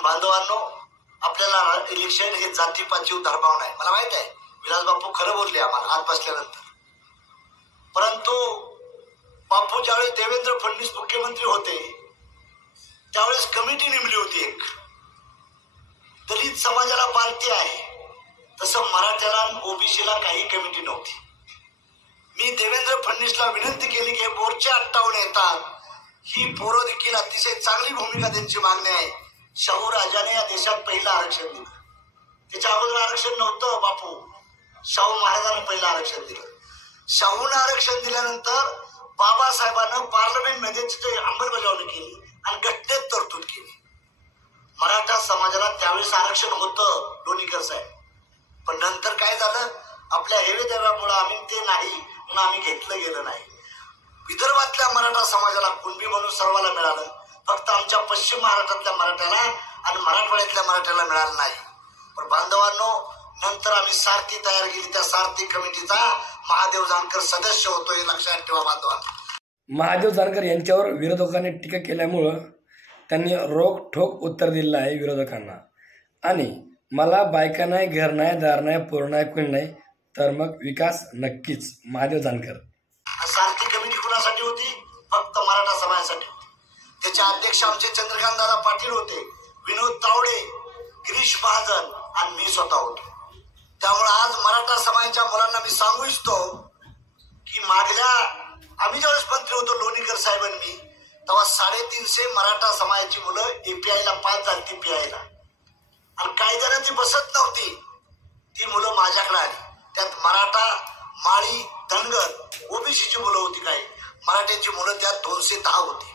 पण बांधवांनो, आपल्याला इलेक्शन हे जातीपातीव धर्माव नाही. मला माहित आहे विलास बापू खरं बोलले आम्हाला आत बसल्यानंतर. परंतु बापू ज्यावेळेस देवेंद्र फडणवीस मुख्यमंत्री होते त्यावेळेस कमिटी नेमली होती एक. दलित समाजाला पार्टी आहे तसं मराठ्याला ओबीसीला काही कमिटी नव्हती. मी देवेंद्र फडणवीसला विनंती केली की मोर्चे अटकावून येतात. ही पोरं देखील अतिशय चांगली भूमिका त्यांची मागणी आहे. शाहू राजाने या देशात पहिलं आरक्षण दिलं. त्याच्या अगोदर आरक्षण नव्हतं. बापू शाहू महाराजांना पहिलं आरक्षण दिलं. शाहूनं आरक्षण दिल्यानंतर बाबासाहेबांना पार्लमेंटमध्ये तिथे अंमलबजावणी केली आणि घटनेत तरतूद केली. मराठा समाजाला त्यावेळेस आरक्षण होतं लोणीकर साहेब. पण नंतर काय झालं, आपल्या हेवे देवामुळे आम्ही ते नाही म्हणून आम्ही घेतलं गेलं नाही. विदर्भातल्या मराठा समाजाला कुणबी म्हणून सर्वांना मिळालं. फक्त आमच्या पश्चिम महाराष्ट्रातल्या मराठ्याला आणि मराठवाड्यातल्या मराठ्याला मिळालं नाही. पण बांधवांनो, नंतर आम्ही सारथी तयार केली. त्या सारथी कमिटीचा महादेव जानकर सदस्य होतो हे लक्षात ठेवा बांधवांनो. महादेव जानकर यांच्यावर विरोधकांनी टीका केल्यामुळं त्यांनी रोखठोक उत्तर दिलं आहे विरोधकांना. आणि मला बायका नाही, घर नाही, दार नाही, पोर नाही, कोणी नाही, तर मग विकास नक्कीच. महादेव जानकर. सारथी कमिटी कुणासाठी होती? फक्त मराठा समाजासाठी होती. त्याचे अध्यक्ष आमचे चंद्रकांत दादा पाटील होते, विनोद तावडे, गिरीश महाजन आणि मी स्वतः होतो. त्यामुळे आज मराठा समाजाच्या मुलांना मी सांगू इच्छितो की मागल्या आम्ही ज्यावेळेस मंत्री होतो लोणीकर साहेबांनी, तेव्हा 350 मराठा समाजाची मुलं एपीआयला पास झाली. पीआयला आणि काही जण ती बसत नव्हती. ती मुलं माझ्याकडे आली. त्यात मराठा, माळी, धनगर, ओबीसीची मुलं होती. काही मराठ्याची मुलं त्यात 210 होती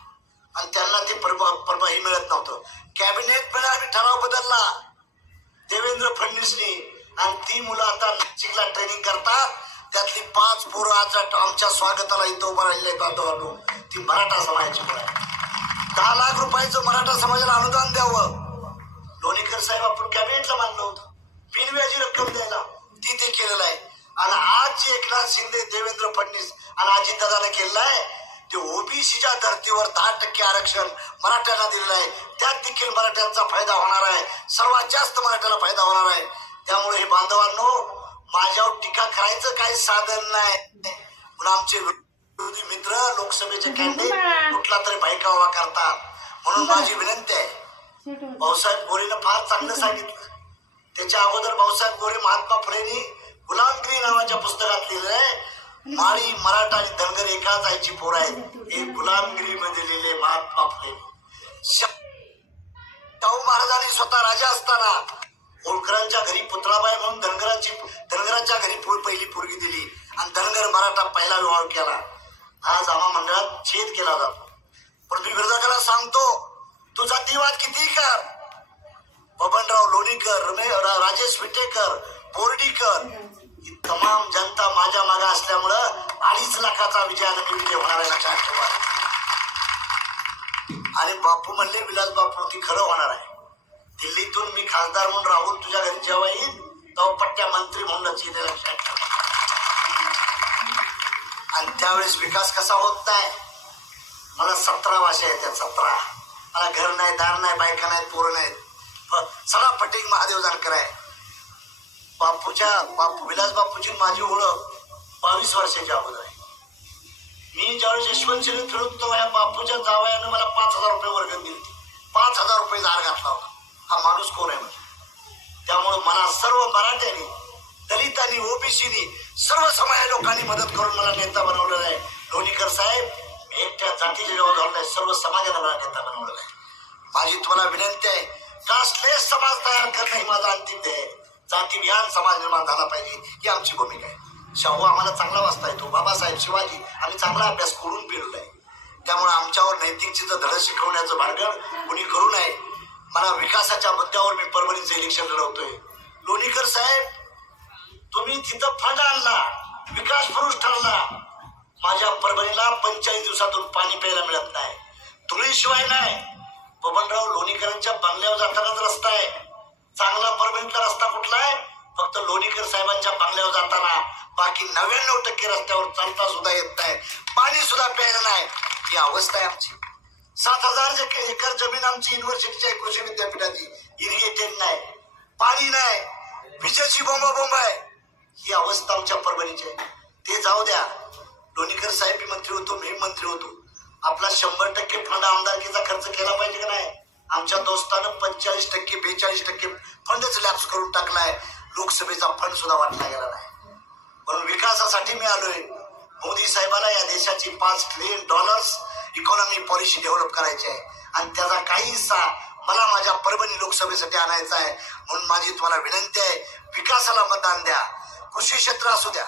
आणि त्यांना ते परवाही मिळत नव्हतं. कॅबिनेट मध्ये आम्ही ठराव बदलला देवेंद्र फडणवीसनी आणि ती मुलं आता नाशिकला ट्रेनिंग करतात. त्यातली 5 पोरं आज आमच्या स्वागताला इथं उभं राहिलेले आहेत. ती मराठा समाजाची मुलं आहे. 10 लाख रुपयाचं मराठा समाजाला अनुदान द्यावं लोणीकर साहेब आपण कॅबिनेटला मानलं होतं. बिनव्याजी रक्कम द्यायला ती ते केलेलं आहे. आणि आज जे एकनाथ शिंदे, देवेंद्र फडणवीस आणि अजितदादाने केलेलं आहे ते ओबीसीच्या धर्तीवर 10% आरक्षण मराठ्यांना दिलेलं आहे. त्यात देखील मराठ्यांचा फायदा होणार आहे. सर्वात जास्त मराठ्याला फायदा होणार आहे. त्यामुळे हे बांधवांनो, माझ्यावर टीका करायचं काही साधन नाही. म्हणून आमचे विरोधी मित्र लोकसभेचे कॅन्डिडेट कुठला तरी बायकावा करतात. म्हणून माझी विनंती आहे, भाऊसाहेब गोरेनं फार चांगलं सांगितलं. त्याच्या अगोदर भाऊसाहेब गोरे महात्मा फुलेंनी गुलामगिरी नावाच्या पुस्तकात लिहिलं आहे, माळी, मराठा आणि धनगर एका जायची पोर आहेत. हे गुलामगिरी मध्ये लिहिले महात्मा फुले. शाहू महाराजांनी स्वतः राजा असताना होळकरांच्या घरी पुतळाबाई म्हणून धनगराच्या घरी पहिली पोरगी दिली आणि धनगर मराठा पहिला विवाह केला. आज आम्हा मंडळात छेद केला जातो. पण मी विरोधकाला सांगतो, तू जातीवाद किती कर, बबनराव लोणीकर, राजेश विटेकर, बोर्डीकर, ही तमाम जनता माझ्या मागे असल्यामुळं 2.5 लाखाचा विजयाने विजय होणार आहे लक्षात ठेवा. आणि बापू म्हणले, विलास बापू ती खरं होणार आहे. दिल्लीतून मी खासदार म्हणून राहून तुझ्या घरी जेव्हा येईल तेव्हा पट्ट्या मंत्री म्हणूनच येते लक्षात ठेवा. आणि त्यावेळेस विकास कसा होत नाही. मला 17 भाषा येतात, 17. मला घर नाही, दार नाही, बायका नाहीत, पोरं नाहीत. सगळा फटिंग महादेव जानकर आहे. विलास बापूची माझी ओळख 22 वर्षाच्या अगोदर आहे. मी ज्यावेळेस यशवंत शिरीत फिरत होतो, या बापूच्या जावयानं मला 5,000 रुपये वर्गण दिली. 5,000 रुपये दार घातला होता. हा माणूस कोण आहे म्हणजे. त्यामुळे मला सर्व मराठ्यांनी, दलितांनी, ओबीसीनी, सर्व समाज लोकांनी मदत करून मला नेता बनवलेला आहे. लोणीकर साहेब, मी एकट्या जातीच्या जेव्हा झालं नाही, सर्व समाजाला मला नेता बनवलेला आहे. माझी तुम्हाला विनंती आहे, कास्टलेस समाज तयार करणं ही माझा अंतिम ध्येय आहे. जातीविहान समाज निर्माण झाला पाहिजे ही आमची भूमिका आहे. शाहू आम्हाला चांगला वाचता येतो, बाबासाहेब, शिवाजी आम्ही चांगला अभ्यास करून पेरलो आहे. त्यामुळे आमच्यावर नैतिकतेचं धडं शिकवण्याचं भानगड कुणी करू नये. मला विकासाच्या मुद्द्यावर मी परभणीचं इलेक्शन लढवतोय. लोणीकर साहेब, तुम्ही तिथं फंड आणला, विकास पुरुष ठरला. माझ्या परभणीला 45 दिवसातून पाणी प्यायला मिळत नाही. धुळीशिवाय नाही. बबनराव लोणीकरांच्या बंगल्यावर जातानाच रस्ता आहे. चांगला परभणीतला रस्ता कुठला आहे? फक्त लोणीकर साहेबांच्या बंगल्यावर जाताना. बाकी 99% रस्त्यावर चालता सुद्धा येत नाही, पाणी सुद्धा प्यायला नाही. ही अवस्था आहे आमची. 7,000 एकर जमीन आमची युनिव्हर्सिटीच्या कृषी विद्यापीठाची इरिगेटेड नाही, पाणी नाही, विजेची बोंबाबोंब आहे. ही अवस्था आमच्या परभणीची आहे. ते जाऊ द्या, लोणीकर साहेब मंत्री होतो, मी मंत्री होतो. आपला 100% फंड आमदारकीचा खर्च केला पाहिजे का नाही? आमच्या दोस्तानं 45% 42% फंडच लॅप्स करून टाकलाय. लोकसभेचा फंड सुद्धा वाटला गेला नाही. म्हणून विकासासाठी मी आलोय. मोदी साहेबांना या देशाची $5 ट्रिलियन इकॉनॉमी पॉलिसी डेव्हलप करायची आहे आणि त्याचा काही हिस्सा मला माझ्या परभणी लोकसभेसाठी आणायचा आहे. म्हणून माझी तुम्हाला विनंती आहे, विकासाला मतदान द्या. कृषी क्षेत्र असू द्या.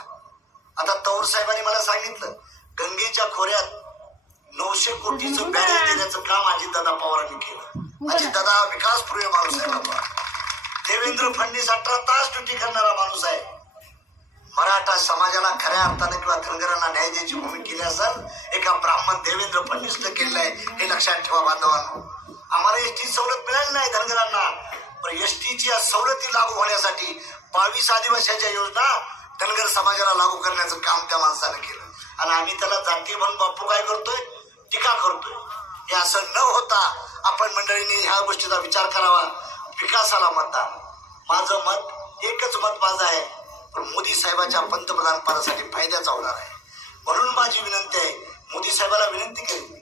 आता तौर साहेबांनी मला सांगितलं, गंगेच्या खोऱ्यात 900 कोटीचं बॅरेज देण्याचं काम अजितदादा पवारांनी केलं. अजितदादा विकासप्रिय माणूस आहे बाबा. देवेंद्र फडणवीस 18 तास ड्युटी करणारा माणूस आहे. मराठा समाजाला खऱ्या अर्थाने किंवा धनगरांना न्याय द्यायची भूमिका केली असेल एका ब्राह्मण देवेंद्र फडणवीसनं केलंय. हे लक्षात ठेवा बांधवांनो. आम्हाला एसटी सवलत मिळाली नाही धनगरांना, पण एसटीच्या सवलती लागू होण्यासाठी 22 आदिवासीच्या योजना धनगर समाजाला लागू करण्याचं काम त्या माणसानं केलं. आणि आम्ही त्याला जाती म्हणून बापू काय करतोय, टीका करतोय. हे असं न होता आपण मंडळींनी ह्या गोष्टीचा विचार करावा. विकासाला मतदान. माझं मत एकच मत माझं आहे, पण मोदी साहेबांच्या पंतप्रधान पदासाठी फायद्याचा होणार आहे. म्हणून माझी विनंती आहे, मोदी साहेबांना विनंती केली.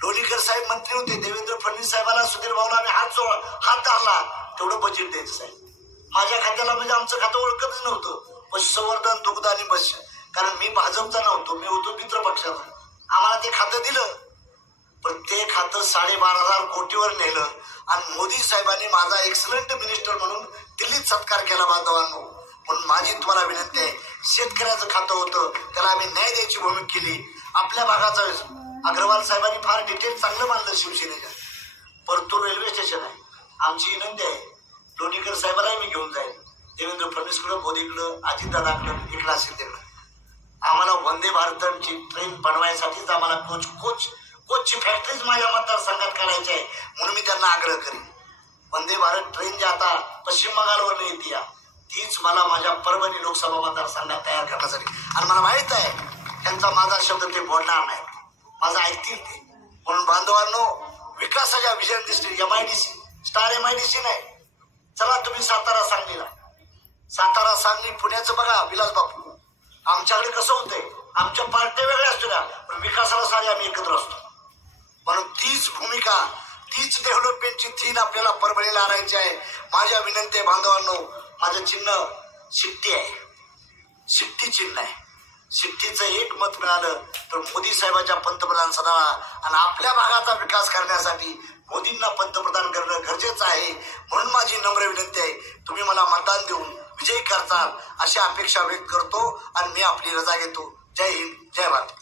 लोणीकर साहेब मंत्री होते, देवेंद्र फडणवीस साहेबांना, सुधीर भाऊला आम्ही हात धरला, तेवढं बजेट द्यायचं साहेब. माझ्या खात्याला म्हणजे आमचं खातं ओळखतच नव्हतं. पशुसंवर्धन, दुग्ध आणि मत्स्य, कारण मी भाजपचा नव्हतो, मी होतो मित्र पक्षाचा. आम्हाला ते खातं दिलं, पण ते खातं 12,500 कोटीवर नेलं आणि मोदी साहेबांनी माझा एक्सलंट मिनिस्टर म्हणून दिल्लीत सत्कार केला बांधवांनो. म्हणून माझी तुम्हाला विनंती आहे, शेतकऱ्याचं खातं होतं, त्याला आम्ही न्याय द्यायची भूमिका केली. आपल्या भागाचा अग्रवाल साहेबांनी फार डिटेल चांगलं मानलं शिवसेनेच्या, परतूर रेल्वे स्टेशन आहे. आमची विनंती आहे, लोणीकर साहेबांनाही मी घेऊन जाईल, देवेंद्र फडणवीसकडं, मोदीकडं, अजितदादाकडं, एकनाथ शिंदेकडं. आम्हाला वंदे भारतची ट्रेन बनवायसाठीच आम्हाला कोचची फॅक्टरीज माझ्या मतदारसंघात काढायची आहे. म्हणून मी त्यांना आग्रह करेन, वंदे भारत ट्रेन जी आता पश्चिम बंगालवर येते तीच मला माझ्या परभणी लोकसभा मतदारसंघात तयार करण्यासाठी. आणि मला माहित आहे त्यांचा माझा शब्द ते बोलणार नाही, माझं ऐकतील ते. म्हणून बांधवांनो, विकासाच्या विजन दिसतील. MIDC स्टार MIDC नाही. चला तुम्ही सातारा सांगली पुण्याचं बघा विलास बापू. आमच्याकडे कसं होतंय, आमच्या पार्ट्या वेगळ्या असतो ना, पण विकासाला सारे आम्ही एकत्र असतो. म्हणून तीच भूमिका, तीच डेव्हलपमेंटची थीम आपल्याला परभणीला आणायची आहे. माझ्या विनंती आहे बांधवांनो, माझं चिन्ह शिट्टी आहे, शिट्टी चिन्ह आहे. शिट्टीचं एक मत मिळालं तर मोदी साहेबांच्या पंतप्रधान सणाला आणि आपल्या भागाचा विकास करण्यासाठी मोदींना पंतप्रधान करणं गरजेचं आहे. म्हणून माझी नम्र विनंती आहे, तुम्ही मला मतदान देऊन विजयी करताल अशी अपेक्षा व्यक्त करतो आणि मी आपली रजा घेतो. जय हिंद, जय भारत.